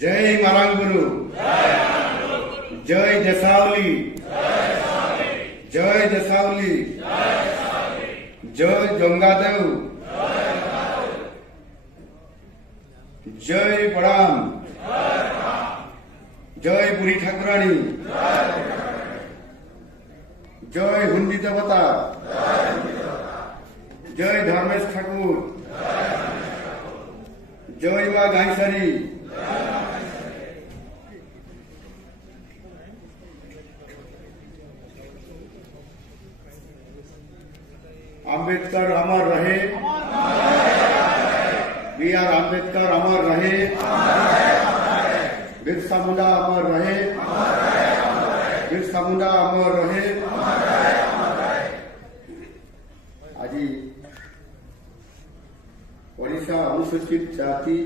जय मारांगुरु, जय जसावली, जय जसावली, जय जंगादेव, जय बड़ाम, जय बुढ़ी ठाकुराणी, जय हुंडी देवता, जय धर्मेश ठाकुर, जय माँ घाईसारी, अम्बेडकर अमर रहे, बी आर अम्बेडकर अमर रहे, बिरसा मुंडा अमर रहे, बिरसा मुंडा अमर रहे। आज ओडिशा अनुसूचित जाति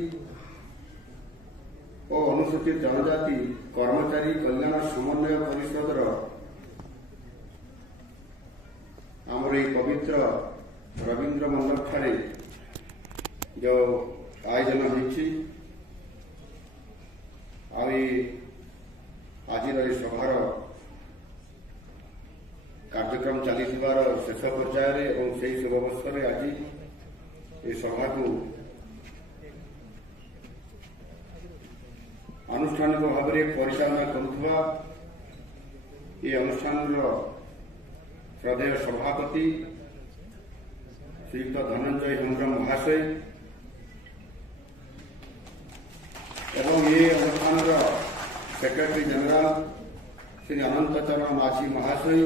और अनुसूचित जनजाति कर्मचारी कल्याण समन्वय परिषद आमर ये पवित्र रवींद्र मंडप ठारे जो आयोजन होती आज सभार कार्यक्रम चली शेष पर्यायर और से शुभ अवसर आज ये सभा को अनुष्ठानिक भाव में परिचालना करुवा ये अनुष्ठान श्रद्धेय सभापति श्रीयुक्त धनंजय हेम्ब्रम महाशय एवं ये अनुष्ठान सेक्रेटरी जनरल श्री अनंत चरण माझी महाशय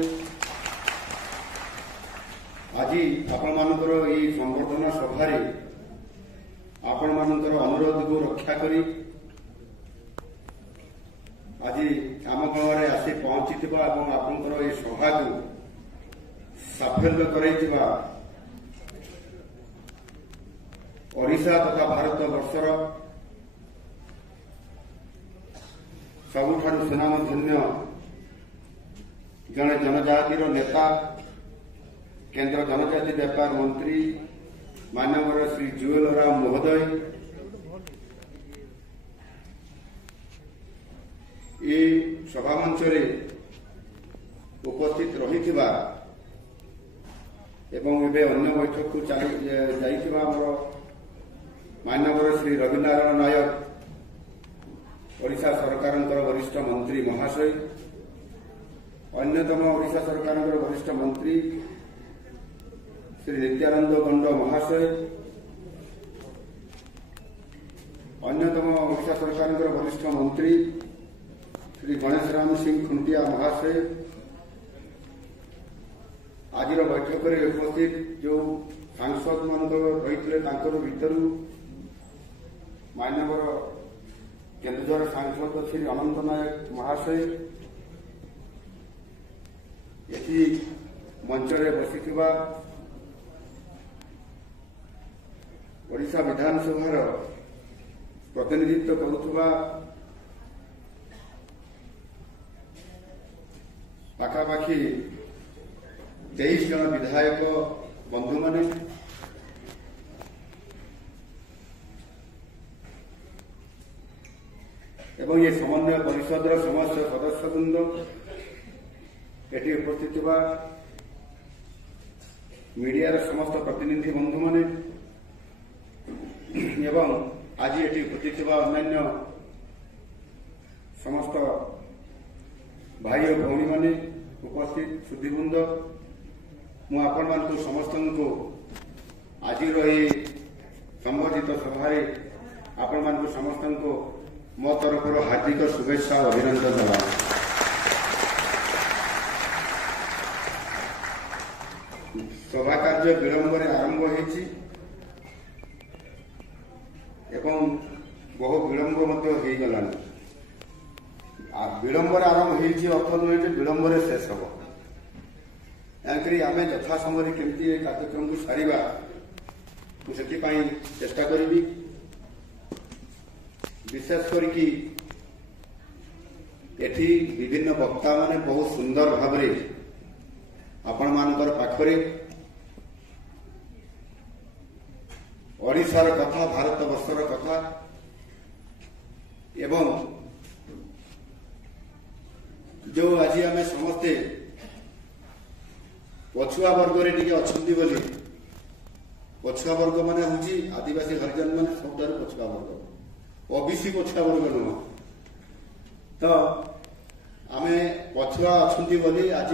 आज आपण मानकर ये संबर्धना सभार आपण मानकर अनुरोध को रक्षा करी आज आम गाँव में आसी पहुंची आपंकर ये सभा को साफल्य कराइथिबा ओडिशा तथा भारत वर्षर सबुठारु सुनामधन्य जड़े जनजातिर नेता केंद्र जनजाति व्यापार मंत्री माननीय श्री जुएल राम महोदय ये सभामंच उपस्थित रही एवं ए अन्य बैठक को जाइथिबा माननीय श्री रविनारायण नायक ओडिशा सरकार वरिष्ठ मंत्री महाशय अन्यतम ओडिशा सरकार वरिष्ठ मंत्री श्री नित्यानंद गंड महाशय अन्यतम ओडिशा सरकार वरिष्ठ मंत्री श्री गणेश राम सिंह खुंटिया महाशय आज बैठक में उपस्थित जो सांसद मान रही भर माननीय केन्दुझर सांसद श्री अनंत नायक महाशय ये मंच बसी ओडिशा विधानसभा प्रतिनिधित्व करुवा पाखापाखि 23 जन विधायक बंधु माने एवं ये समन्वय परिषद समस्त सदस्य वृंद एटी उपस्थित मीडिया समस्त प्रतिनिधि बंधु माने एवं आज ये उपस्थित अन्य समस्त भाई और भौणी माने उपस्थित सुधीवृंद मु आपण मान समस्त को आज संबोधित सभारे आपण मान समस्त को मो तरफ हार्दिक शुभेच्छा और अभिनंदन दबा सभा कार्य विलंब आरंभ होती एवं बहु विलंब होगला विलंब आरंभ होती अर्थ नुहे विलंब शेष हम याकि आम यथा समय केमती कार्यक्रम को सारिबा मुझे चेष्टा करी विशेष करके एठी विभिन्न वक्ता माने बहुत सुंदर भाव आपण मानकर पाखरे ओडिशार कथा भारत वर्षर कथा एवं जो आज आम समस्ते पछुआ वर्ग बोली पछुआ वर्ग मान हूँ आदिवासी हरिजन मान सब पछुआ वर्ग ओबीसी पछुआ वर्ग नुह तो आम पछुआ अच्छा बोली आज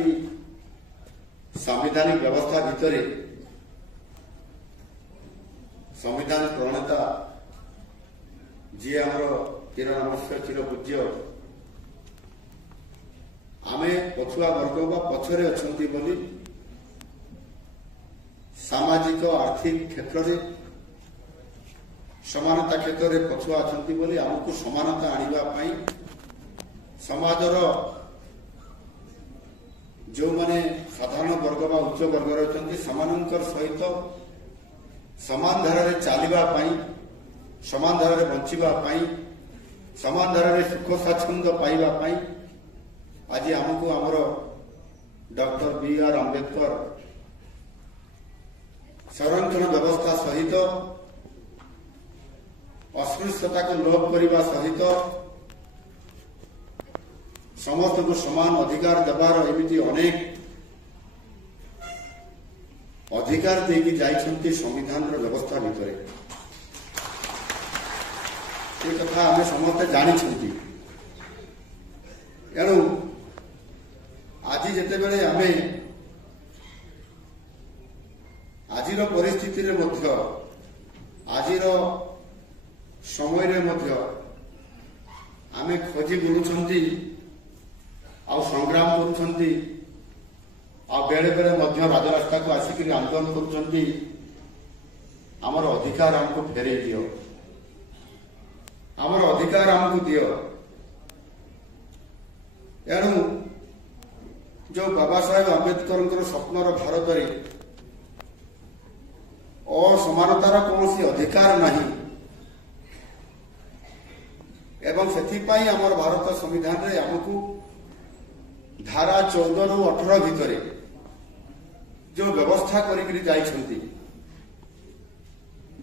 संवैधानिक व्यवस्था भितर संविधान प्रणेता जी आमर तीर नमस्कार चिर पूज्य आम पछुआ वर्ग पछरे अच्छा बोली सामाजिक आर्थिक क्षेत्र में समानता क्षेत्र में पछुआ अच्छा बोली आमको समानता आने समाजर जो माने साधारण वर्ग व उच्च वर्ग रही सहित समान धारा चलवा समान धारा बचापी समान धारा सुख स्वाच्छंद पाइबापी आज आमको आमर डॉक्टर बी.आर. अम्बेडकर संरक्षण व्यवस्था सहित अस्पृश्यता को लोप करने सहित समस्त को समान अधिकार देवार एमती अनेक अधिकार देकी जाइछन्ति संविधान व्यवस्था भितर ये कथा आम समस्ते जानी एणु आज जिते आम आज परिस्थिति आज समय आम खोजी बुलुंट आ संग्राम करुंच बेले बेले राजरास्ता को आसिक आंदोलन करुंच आमर अधिकार आमको फेरे दियो आमर अधिकार आमको दियो एणु जो बाबा साहेब आंबेडकर स्वप्नर भारत में असमानतार कौन अधिकार नहीं एवं से आमर भारत संविधान रे आमको धारा 14 ରୁ 18 भितर जो व्यवस्था करी जाइछन्ति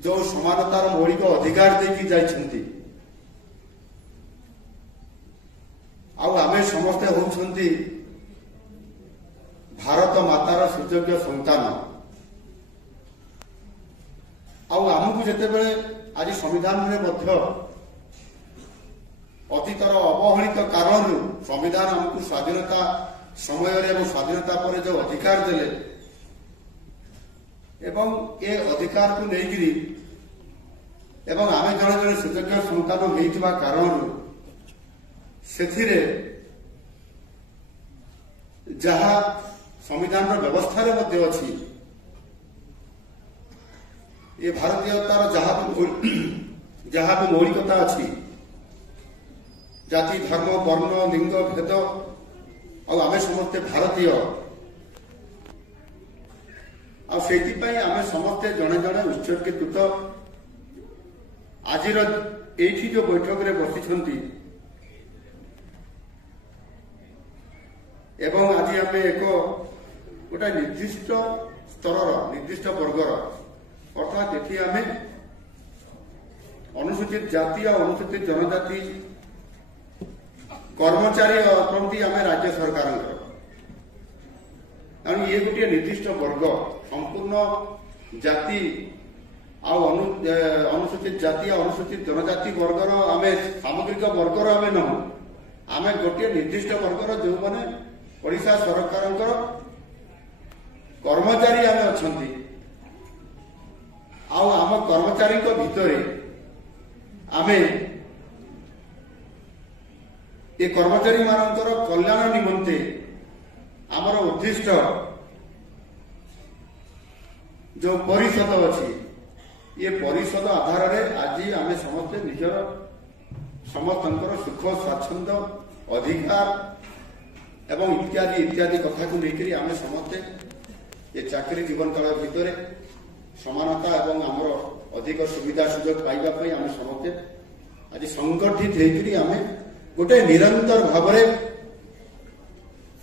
जो समानतार मौलिक अधिकार देकी जाइछन्ति आमे समस्ते होउछन्ति भारत मातार सुयोग्य संतान आमको जिते बेले आज संविधान में अतीतर अवहेलित कारण संविधान आमको स्वाधीनता समय और स्वाधीनता पर जो अधिकार देले एवं ए अधिकार को लेकिरी एवं आमे जड़े जड़े सुयोग्य संतान होइतिबा कारण सेथिरे जहा संविधान व्यवस्था रे मध्य अछि ये भारतीयतार जहा भी मौलिकता अच्छी जाति धर्म वर्ण लिंग भेद आमे समस्ते भारतीय आमे समस्ते जड़े जड़े उत्सर्गीकृत आज एठी जो बैठक रे बसी एवं आज आमे एक गोटे निर्दिष्ट स्तर निर्दिष्ट वर्गर अर्थात ये आमे अनुसूचित जाति और अनुसूचित जनजाति कर्मचारी प्रति आम राज्य सरकार ये गोटे निर्दिष्ट वर्ग संपूर्ण जाति अनुसूचित जाति अनुसूचित जनजाति वर्गर आम सामग्रिक वर्गर आम नहु आम गोटे निर्दिष्ट वर्गर जो मैंने ओडिशा सरकार कर्मचारी आम अच्छा आम कर्मचारी भितर आमे ये कर्मचारी मानकर कल्याण निमंते आमर उद्दिष्ट जो परिषद अच्छी ये परिषद आधार रे आज आम समस्ते निजर समस्त सुख स्वाच्छंद अधिकार एवं इत्यादि इत्यादि कथा को लेकर आम समस्ते ये चाकरी जीवन काल भितर समानता एवं आमर अधिक सुविधा सुजोग पाइबा आम समस्ते आज संगठित होकर आम गोटे निरंतर भाव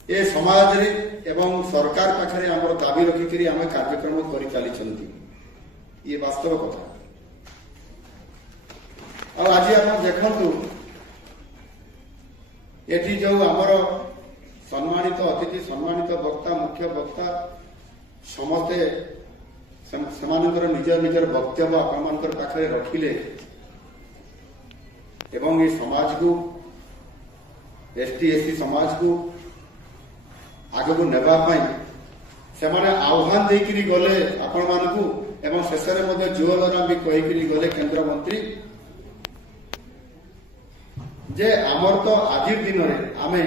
ए समाज रे एवं सरकार पाखरे आमर दाबी रखिक आम कार्यक्रम कर चली ये वास्तव कथा आज आप देखु एठी जो आमर सम्मानित अतिथि सम्मानित वक्ता मुख्य वक्ता समस्ते सेमानकर निज निजर वक्तव्य आपनकर पाखरे रखिले एवं ये समाज को एसटी एससी समाज को आगे को नेबा पाई सेमाने आह्वान देकरी गले आपण मानकू एवं शेषरे मध्ये जुएलराम भी कहिकरी गले केंद्र मंत्री जे आमर तो आज दिन में आमे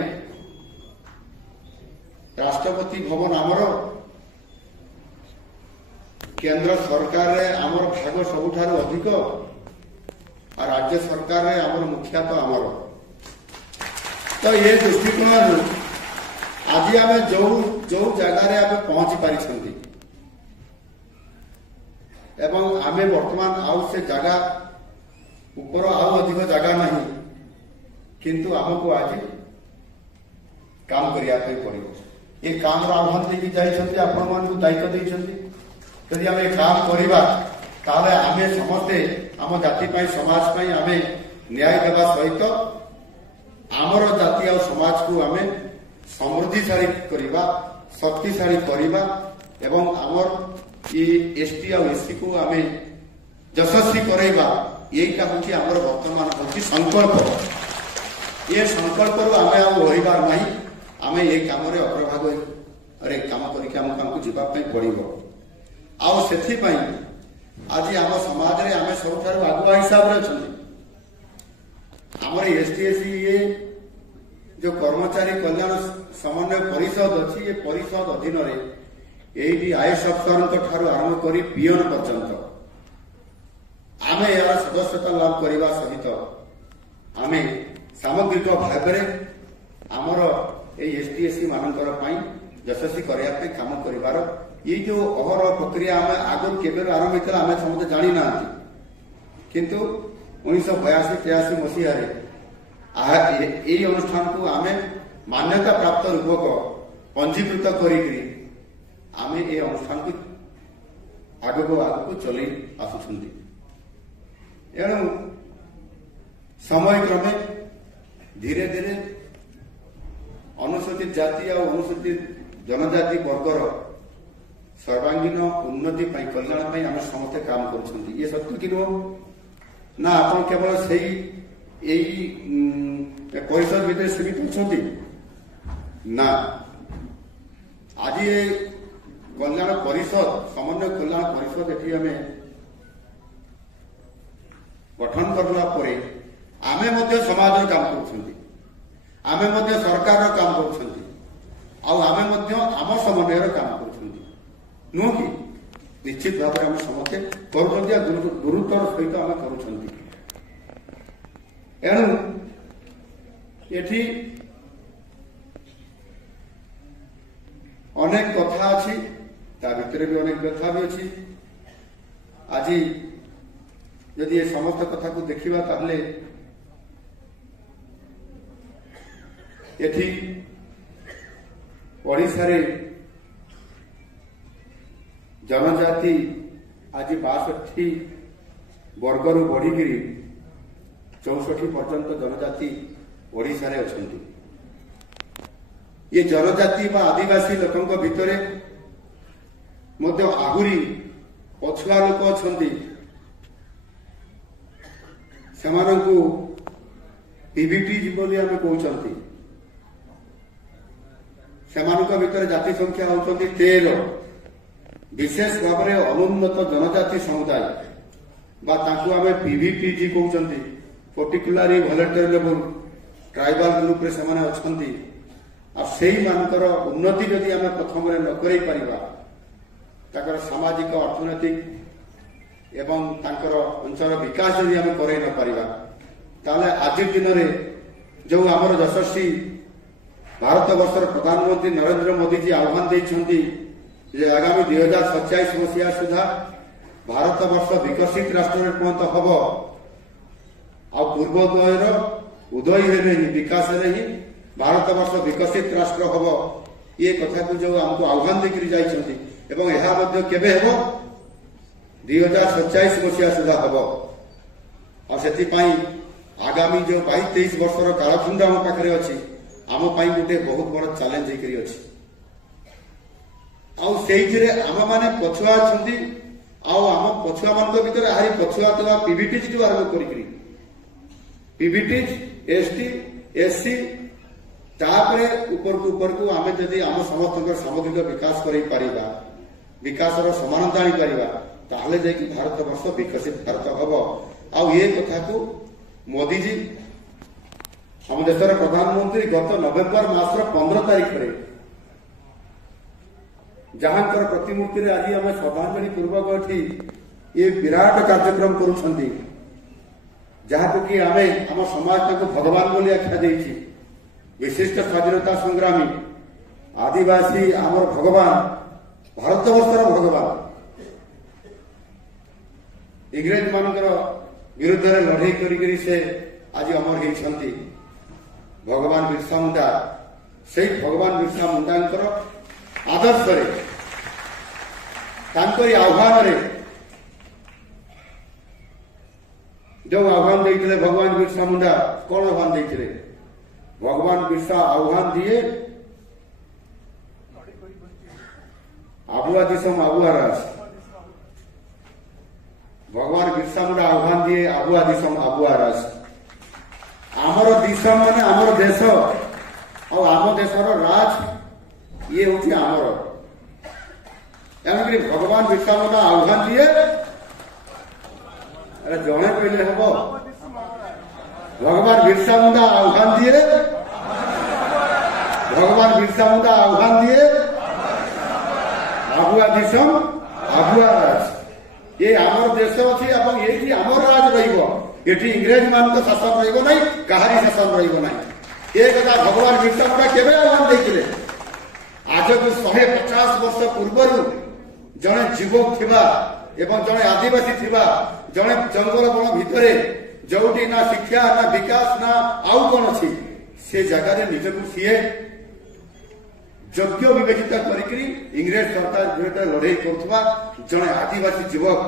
राष्ट्रपति भवन आमर केंद्र सरकार रे आमर भाग सबुठार अधिक और राज्य सरकार रे आमर मुखिया तो आमर तो ये दृष्टिकोण आज आम जो जो जगार आम पहुंची पारी एवं आमे वर्तमान आउ से जगह ऊपर आउ अधिक जगह नहीं किंतु आमको आज काम करने पड़ो ये काम आह्वान देकी जाइए आपण मान दायित्व देइछन्ति यदि आम काम करवा ताले आमे समस्ते आम जाति समाज आम न्याय देवा सहित आमर जाति और समाज को आम समृद्धिशाली करवा शक्तिशाली करवा एवं आमर ये एसटी और एससी को आम यशस्वी करवा यहीटा हूँ आमर वर्तमान हूँ संकल्प ये संकल्प आम आबार ना आम ये कम अग्रभाग अरे कम करके जावाई पड़ो आई आज आम समाज रे आम सब आगुआ हिसाब से अच्छा आमर एसटी एससी ये जो कर्मचारी कल्याण समन्वय परिषद अच्छी ये परिषद अधीन यही आईएएस अफसर आरंभ कर पीएन पर्यंत आम यार सदस्यता लाभ करने सहित आम सामग्रिक भाव आमर एसटी एससी मानकर यशस्वी करने कम कर ये जो अहर प्रक्रिया आम आगु के आरंभ होता आम समस्त जानी ना किंतु 1982-83 मसीह यही अनुष्ठान को आम मान्यता प्राप्त रूपक पंजीकृत करी आम ये अनुष्ठान को आगक चल आसुंट एणु समय क्रमे धीरे धीरे अनुसूचित जाति और अनुसूचित जनजाति वर्गर सर्वांगीन उन्नति कल्याण आम समस्ते काम कर ये सत्य कि नुह ना आप केवल से परिषद भितर सीमित अच्छा ना आज ये कल्याण परिषद समन्वय कल्याण परिषद ये आम गठन करने आमे समाज काम कर सरकार काम कर आम समन्वय काम कर नुह कि निश्चित भाव में समस्ते कर गुरुत्वर सहित आम कर एणु एठी अनेक कथा अच्छी ता भितर भी अनेक व्यथा भी अच्छी आज यदि ये समस्त कथा को देखा ताहले एठी ओडिशा रे जनजाति आज 62 वर्गर बढ़िकी 64 पर्यंत जनजाति ओडिशा रे अछंती ये जनजाति बा आदिवासी लोकों भितर आहुरी पछुआ लोक अछंती सेमानंकु पीवीटी बोली आम कहते सेमानक भितर जाति संख्या होती 13 विशेष भाव में अनुन्नत जनजाति समुदाय बा ताकू आम पीवीटी कहते particularly volunteer level tribal group रे सेमाने अछंती आ सेही मानकर उन्नति जदि आम प्रथम न करै परिबा ताकर सामाजिक अर्थनैतिक एवं तांकर अंचल विकास जदि आम करै न परिबा ताले आज दिन रे जो आमर यशस्वी भारत वर्षर प्रधानमंत्री नरेंद्र मोदी जी आह्वान देइछंती जे आगामी 2047 मसीहा सुधा भारत वर्ष विकसित राष्ट्र में परिणत हम आ पूर्वोदयर उदय हेले ही विकास हेले ही भारत वर्ष विकसित राष्ट्र हम ये कथा को जो आमको आह्वान देकर जाइछंती एवं एहा मध्य केबे हेबो 2047 मसीहा सुधा हम आ सेति पई आगामी जो 22-23 वर्षर कालखंड आम पाखे अच्छी आम गोटे बहुत बड़ चैलेंज अच्छी आम मैंने पछुआ अच्छा आम पछुआ मान भर आहरी पछुआ था पीवीटीज टू आरंभ कर पीवीटीज एसटी एससी तापर ऊपर को आम जदि आम समस्त सामग्रिक विकास कर विकास समानता आनी जाकि भारत वर्ष विकसित भारत हम आ कथा को मोदी जी हम देशर प्रधानमंत्री गत नवेम्बर मासर 15 तारीख में जहांकर प्रतिमूर्ति रे आज आम श्रद्धांजलि पूर्वक ये विराट कार्यक्रम करुछंती जहां कि आम आम समाज को भगवान बोली आख्या देछि विशिष्ट स्वाधीनता संग्रामी आदिवासी आमर भगवान भारत वर्षर भगवान इंग्रेज मानकर विरुद्ध में लड़ई करी से आज अमर होती भगवान बिरसा मुंडा से भगवान बिरसा मुंडा आदर्श आह्वान जो आह्वान देते भगवान बिरसा मुंडा कौन आह्वान देते भगवान बिरसा आह्वान दिए आबुआ दिसम आबुआ राज भगवान बिरसा मुंडा आह्वान दिए आबुआ दिसम आबुआ राज आमर दिसम माने आमर देश और आम देशर राज ये हूँ आमर एमती भगवान बिरसा मुंडा आह्वान दिए अरे जड़े कहले हम भगवान बिरसा मुंडा आह्वान दिए भगवान बिरसा मुंडा आह्वान दिए आबुआ दिसम आबुआ राज ये आमर देश अच्छी ये आमर राज रही इंग्रेज मान शासन रही कहारी शासन रही ये कथा भगवान बिरसा मुंडा केवे आह्वान देते आज को 150 वर्ष पूर्व जड़े युवक थिबा एवं जड़े आदिवासी थिबा जड़े जंगल बन भितर जोटी ना शिक्षा ना विकास ना आउ कौन अच्छी से जगह निजक सीए योग्य विवेचित करी इंग्रेज सरकार विरुद्ध लड़ई करुवा जड़े आदिवासी युवक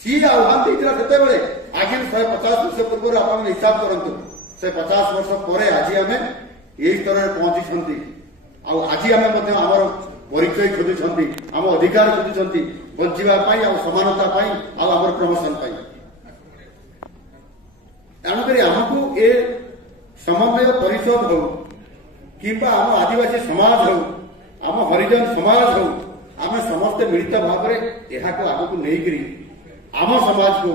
सी आह्वान देते आज 150 वर्ष पूर्व आप हिसाब करूँ से 50 वर्ष पर आज आम यही स्तर में पहुंची आज आम आमर परिचय खोजुंट आम अधिकार खोजुंट बचाई समानता आमर प्रमोशन तेणुक आमको ये समन्वय परिषद हो किंबा आम आदिवासी समाज हो आम हरिजन समाज हो आम समस्ते मिलित भाव में यह आग को लेकर आम समाज को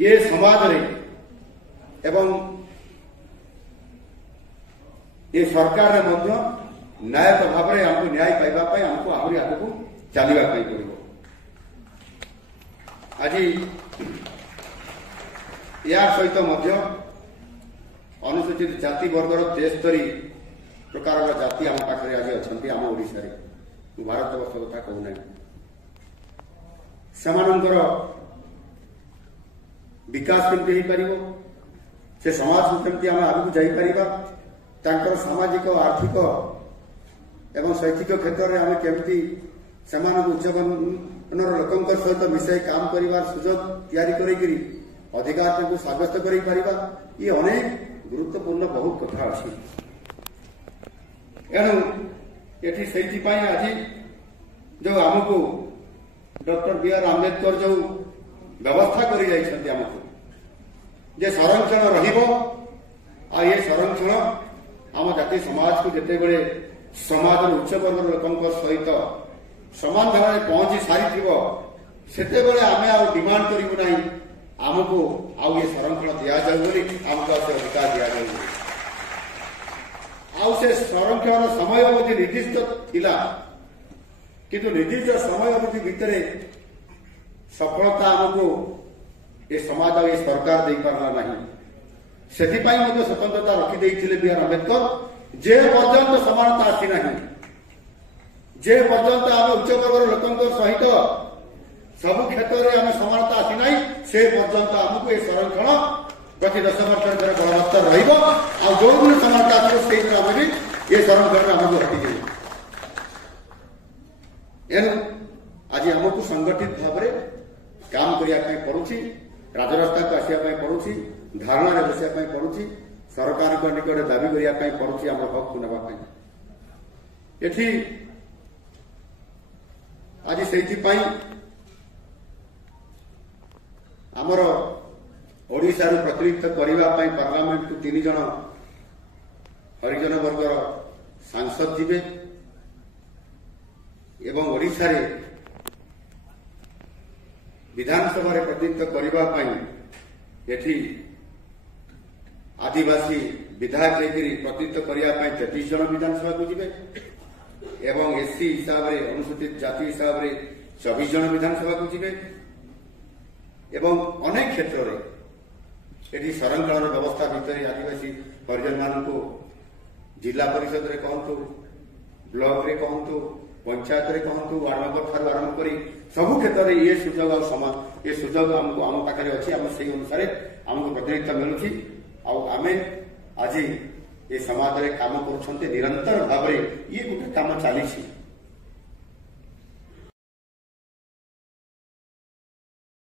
ये समाज रे एवं ये सरकार रे मध्य न्यायिक भाव में आमको न्याय पाइबापी आमको आहरी आग को चलने पड़ो आज या सहित अनुसूचित जाति वर्गर 73 प्रकार जाति आम पाखे आज अच्छा आम ओडिशा भारत वर्ष कथा कहूना सेमानंकर विकास केमती हो पार से समाज को केमती आम आगू जापर सामाजिक आर्थिक एवं शैक्षिक क्षेत्र में आम केमती से उच्चमानर लोक सहित मिसाई काम कर सुजोग या अधिकार को सब्यस्त कर ये अनेक गुरुत्वपूर्ण बहुत कथा अच्छी एणु ये आज जो आमको डॉक्टर बी.आर. आंबेडकर जो व्यवस्था करमको जे संरक्षण ये संरक्षण आम जाति समाज को जिते बड़े समाज उच्च वर्ग लोकों सहित समान भाव में पहुंची सारी से आम डिमांड करूँ ना आमको आउ ये संरक्षण दि जाऊ आमको अधिकार दि जाऊ से संरक्षण समय अवधि निर्दिष्ट थिला किंतु निर्दिष्ट समय अवधि भितर सफलता आमको ये समाज और ये सरकार दे पारला नहीं से स्वतंत्रता रखिदे बी.आर. आंबेडकर जे पर्यंत समानता आसी ना जे पर्यंत आम उच्च वर्गर लोकों सहित सब क्षेत्र में आम समानता आसी ना से पर्यंत आमको ये संरक्षण प्रति 10 वर्ष बलवत्तर जो दिन समानता आसो आम भी ये संरक्षण आमको हटिजे एणु आज आमको संगठित भाव में काम करने पड़ुछि राजरास्ता को आसवाई पड़ुछि धारणा बसिया पड़ुछि सरकार को निकट दाबी करने पड़ुछि आम हक को नेबा एठी आज से आमर ओडिशा प्रतिनिधित्व करने पार्लियामेंट को 3 जन हरिजन वर्गर सांसद जीवे एवं ओडिशा रे विधानसभा प्रतिनिधित्व करने एठी आदिवासी विधायक लेकर प्रतिनिधित्व करने 33 जन विधानसभा को जीवे एवं एससी हिसाब से अनुसूचित जाति हिसाब से 24 जन विधानसभा को जीवे एवं अनेक क्षेत्र में ये संरक्षण व्यवस्था भितर आदिवासी हरिजन मान जिला परिषद रे कहतु ब्लॉक रे कहतु पंचायत रे कहतु वार्ड मेंबर ठार आरंभ कर सबु क्षेत्र में ये सुजोग और समाज ये सुजोग आमको आम पाखे अच्छी आम से अनुसार आमको प्रतिनिधित्व मिलूँ आम आज ये समाज में काम कर निरंतर भाव ये गोटे कम चली